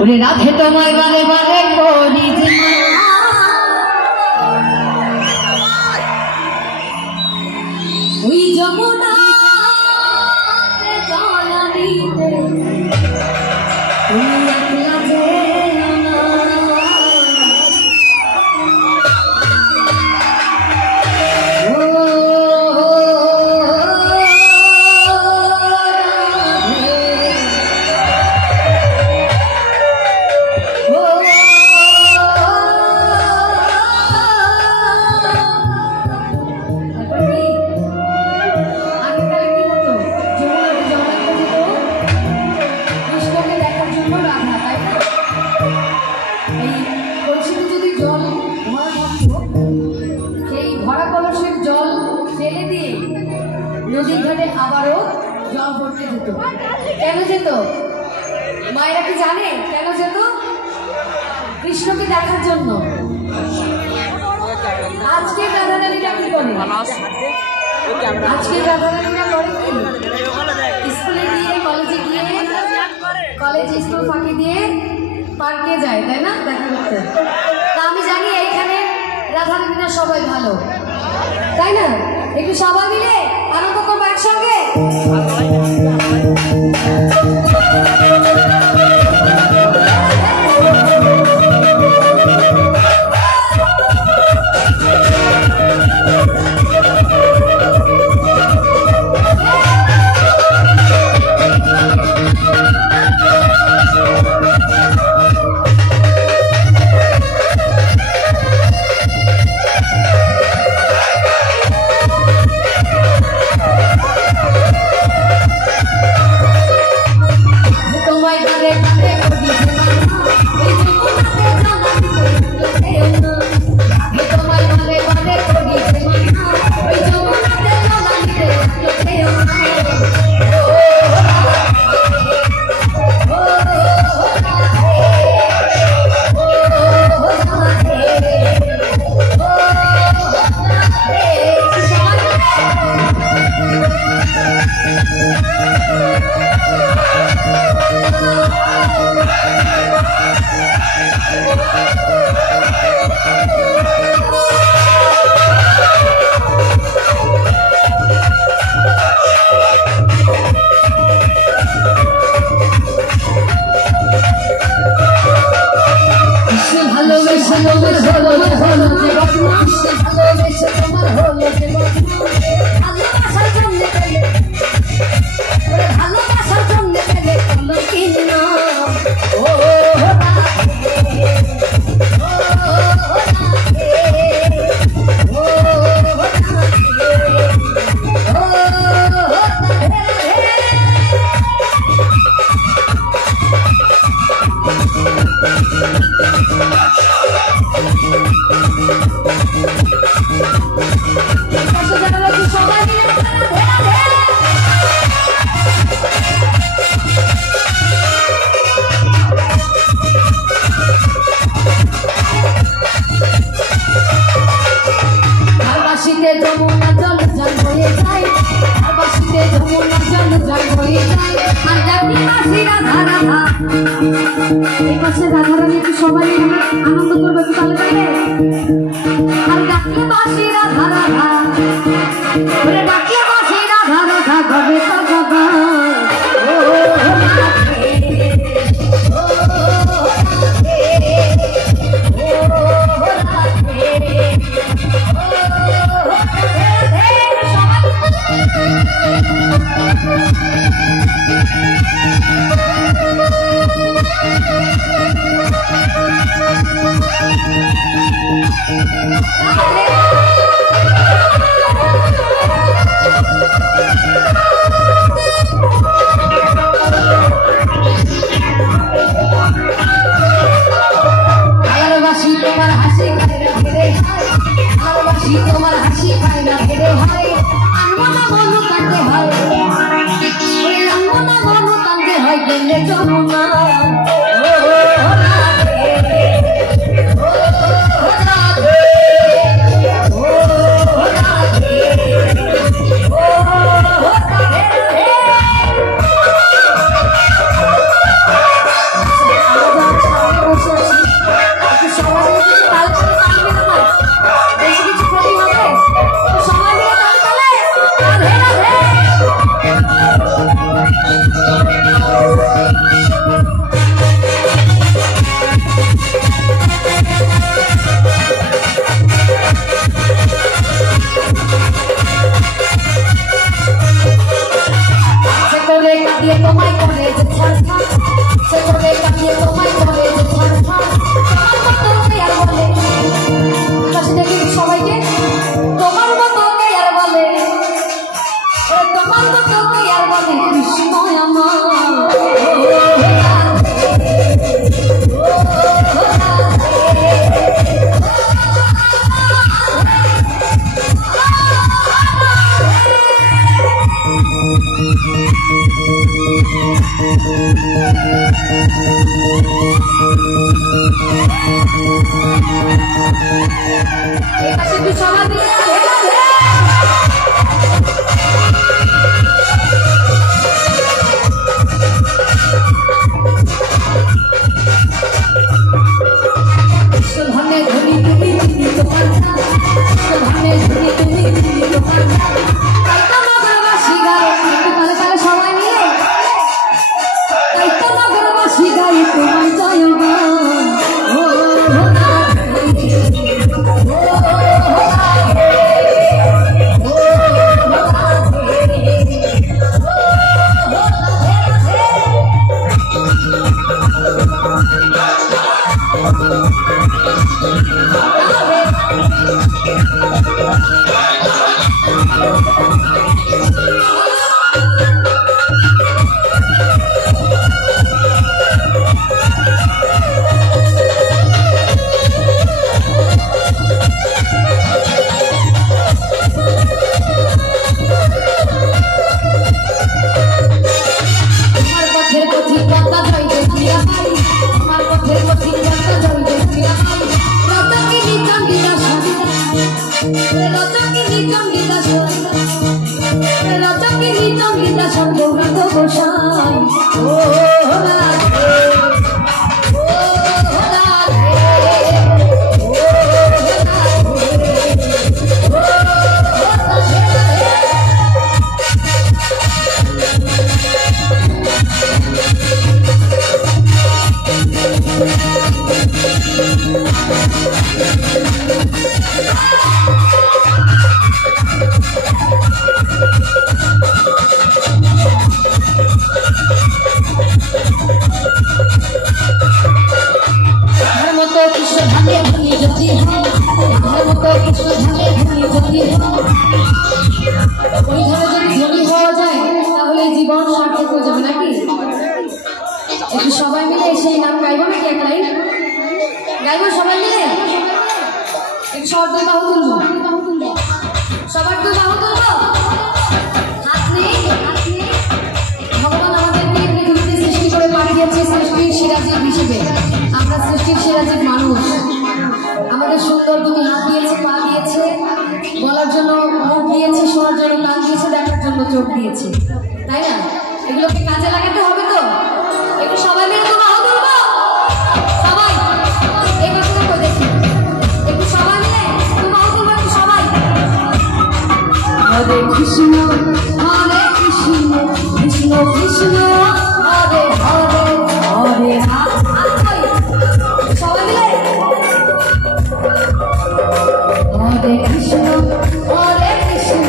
ওরে রাধে তোমায় বারে বারে করি যে ওই যমুনা জল দিতে তুমি একলা যে নদীর ঘাটে আবারও জল ভরতে যেত। কেন যেত মায়েরা কি জানে কেন যেত? কৃষ্ণকে দেখার জন্য। আজকে রাধারানীরা কি করে? আজকে রাধারানীরা করে কি? স্কুলে গিয়ে কলেজে গিয়ে কলেজ স্কুল ফাঁকি দিয়ে পার্কে যায়, তাই না দেখা করতে। তা আমি জানি এইখানে রাধারানীরা সবাই ভালো, তাই না? একটু সবাই মিলে আনন্দ করবো একসঙ্গে। রাধারানী সবাই আনন্দ করবে তাহলে আর ডাকলে বাসি রাধা রাধা ডাকলে বাসি রাধা রাধা গবে গবা তোমার হাসি খাই না ফেরে হয় আনমনা বনু কাঁদতে হয় ওই আনমনা বনু কাঁদতে হয় গেলে যমুনা ও রাধে ও রাধে সবাই মিলে সেই নাম গাইব নাকি এক লাইন গাইব সবাই মিলে একটু সবার দুই বাহু তুলবো সবার দুই বাহু তুলবো হাত নেই ভগবান আমাদেরকে পৃথিবীতে সৃষ্টি করে পাঠিয়েছে সৃষ্টির সিরাজীব হিসেবে আমরা সৃষ্টির সিরাজীব মানুষ আমাদের সুন্দর দুটি হাত দিয়েছে পা দিয়েছে বলার জন্য মুখ দিয়েছে শোনার জন্য কান দিয়েছে দেখার জন্য চোখ দিয়েছে তাই না এগুলোকে কাজে লাগাতে হবে তো একটু সবাই মিলে তো বাহু তুলবো সবাই এই পাশে তো দেখি একটু সবাই মিলে তো বাহু তুলবো একটু সবাই হরে কৃষ্ণ কৃষ্ণ কৃষ্ণ হরে হরে হরে রাম সবাই মিলে হরে কৃষ্ণ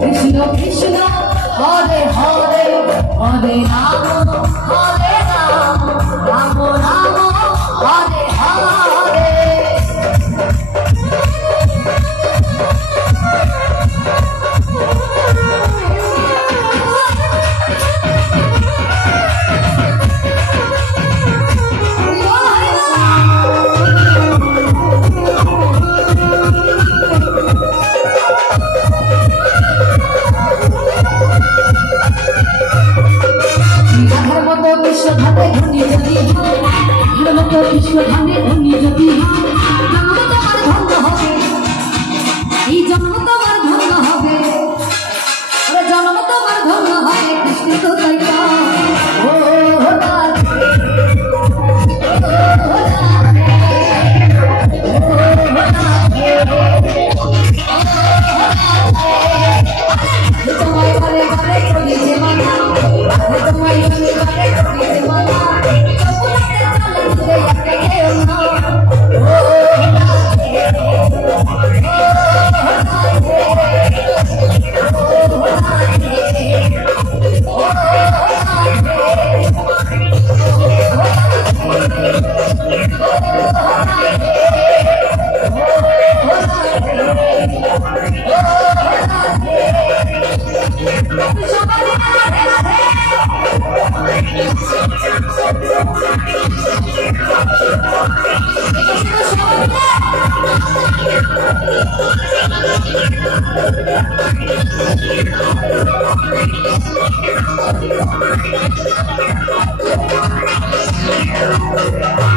কৃষ্ণ কৃষ্ণ হরে হরে হরে রাম রাম রাম হরে হরে কৃষ্ণ ধামে ধনী যদি কৃষ্ণ ধামে ধনী যদি জন্ম তোমার ধন্য হবে এই জন্ম তোমার ধন্য হবে জন্ম তোমার ধন্য হবে কৃষ্ণ তো তাই তোমায় ঘরে ঘরে করি যে মানা তোমায় ঘরে ঘরে করি যে মানা Yeah.